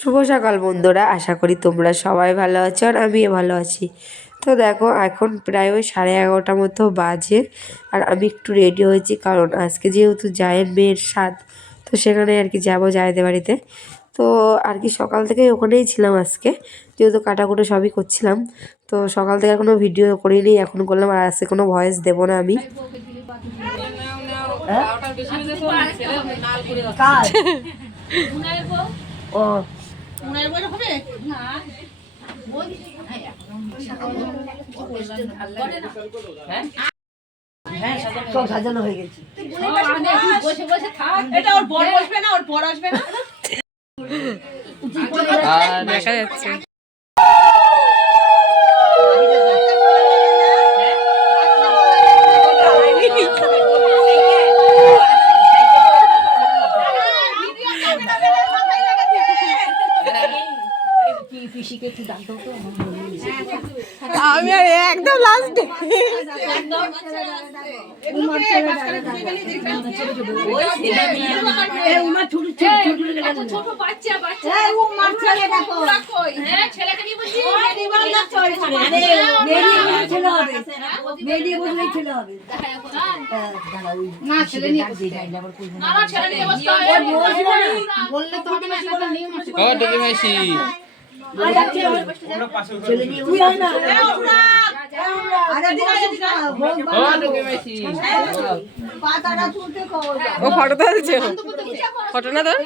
শুভ সকাল বন্ধুরা, আশা করি তোমরা সবাই ভালো আছো আর আমিও ভালো আছি। তো দেখো এখন প্রায় ওই 11:30 মতো বাজে আর আমি একটু রেডি হয়েছি, কারণ আজকে যেহেতু জায়ের মেয়ের স্বাদ, তো সেখানে আর কি যাবো জায়েদের বাড়িতে। তো আর কি সকাল থেকে ওখানেই ছিলাম আজকে, যেহেতু কাটাকুটো সবই করছিলাম। তো সকাল থেকে কোনো ভিডিও করিনি, এখন করলাম। আর আজকে কোনো ভয়েস দেবো না আমি। ও সব সাজানো হয়ে গেছে। দেখা যাচ্ছে আমি আর একদম লাস্টে ও ফটো তুলছে, ফটো না তোর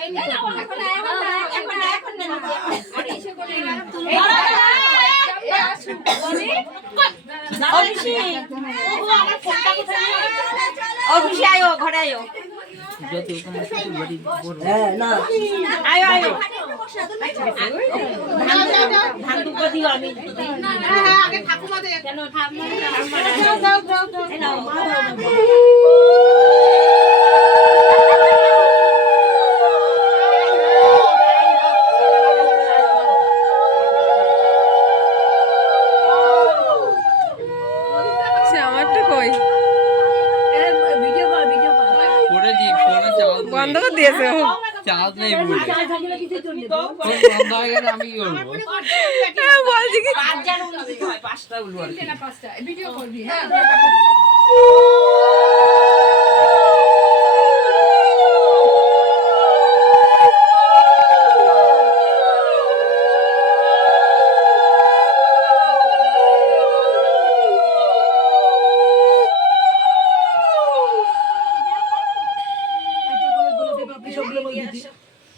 অফিসে আয়ো, ঘরে আয়ো, আয়ো আয়ো ধান দুটো দিও। আমি আগে ঠাকুমা দে কেন ঠাকুমা দাও দাও দাও আমারটা কই বন্ধ করে দিয়েছে, চার্জ নেই বলছি কি পাঁচটা উঠবো আর কি।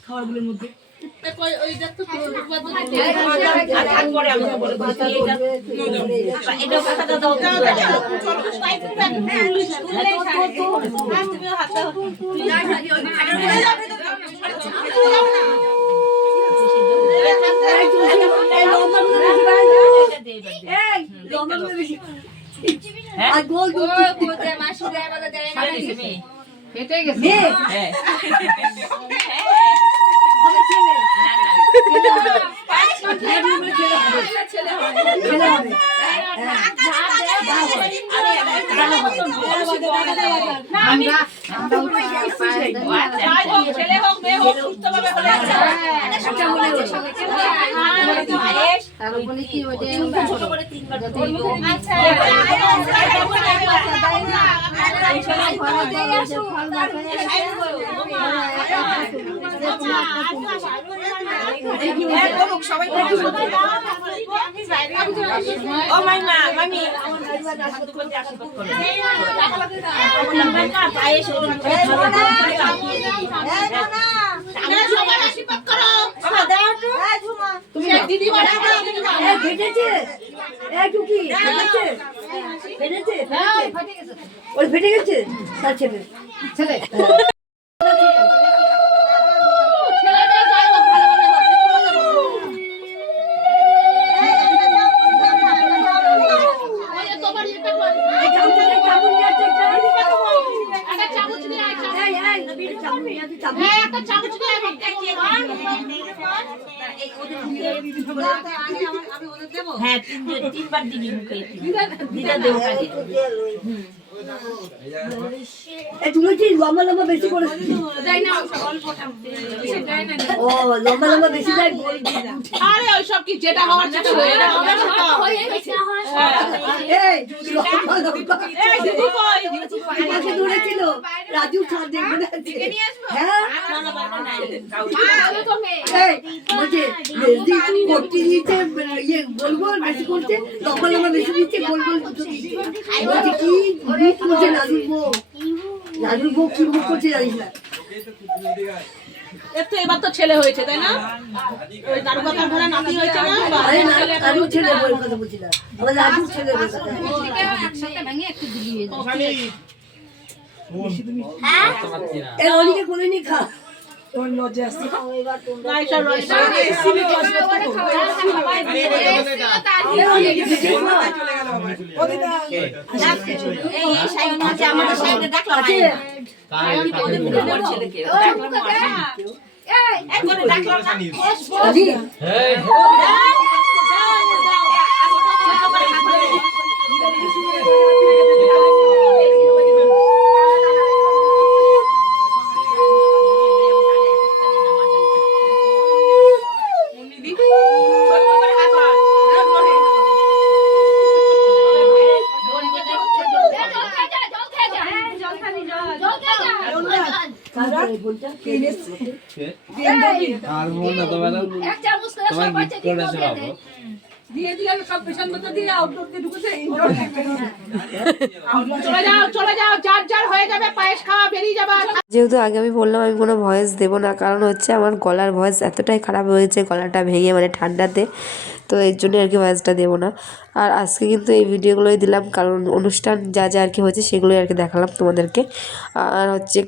খাবারগুলোর মধ্যে ও মাইমা মামি ফেটে গেছে তার ছেলে ছেলে হ্যাঁ তিনবার দিবি মুখে দিদা দেবো তুমি কি লম্বা লম্বা বেশি করে ও লম্বা লম্বা বেশি যায় গোল আরে ওইসব কি যেটা হওয়ার সেটা হয়ে যাবে। এই লম্বা লম্বা এই দিদি কই? আমাকে ধরেছিল রাজু স্যার দেখবে না হ্যাঁ এই বলছে দিদি করতে দিতে ইয়ে গোল গোল বেশি করতে লম্বা লম্বা বেশি দিচ্ছে গোল গোল দুটো দিচ্ছে বলছে কি মুখ করছে নাজুর বউ কি মুখ করছে জানিস না এর তো এবার তো ছেলে হয়েছে তাই না? ওই দারুকাকার ঘরে নাতি হয়েছে না? আরে নাজু ছেলে বউয়ের কথা বলছি না আমার রাজু ছেলে বউয়ের কথা এই অনেকে কোলে নি খা না, এসব রয়েছে। আর মন না তোমার তোমার গিফট করেছে বাবু চলে যাও যার যার হয়ে যাবে পায়েস খাওয়া বেরিয়ে যাবা। যেহেতু আগে আমি বললাম আমি কোনো ভয়েস দেবো না, কারণ হচ্ছে আমার গলার ভয়েস এতটাই খারাপ হয়েছে, গলাটা ভেঙে মানে ঠান্ডাতে, তো এর জন্য আর কি ভয়েসটা দেবো না। আর আজকে কিন্তু এই ভিডিওগুলোই দিলাম, কারণ অনুষ্ঠান যা যা আর কি হয়েছে সেগুলোই আর কি দেখালাম তোমাদেরকে। আর হচ্ছে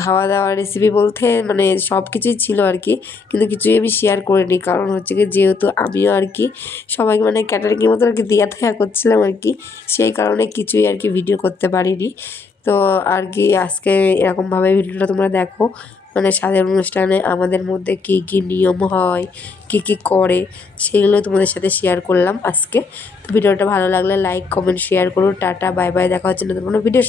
খাওয়া দাওয়ার রেসিপি বলতে মানে সব কিছুই ছিল আর কি, কিন্তু কিছুই আমি শেয়ার করিনি, কারণ হচ্ছে কি যেহেতু আমিও আর কি সবাইকে মানে ক্যাটারিংয়ের মতো আর কি দেয়া থাকা করছিলাম আর কি, সেই কারণে কিছুই আর কি ভিডিও করতে পারিনি। তো আর কি আজকে এরকমভাবে ভিডিওটা তোমরা দেখো, মানে স্বাদের অনুষ্ঠানে আমাদের মধ্যে কী কী নিয়ম হয়, কী কী করে, সেগুলো তোমাদের সাথে শেয়ার করলাম আজকে। তো ভিডিওটা ভালো লাগলে লাইক কমেন্ট শেয়ার করো। টাটা বাই বাই, দেখা হচ্ছে নতুন কোনো ভিডিও।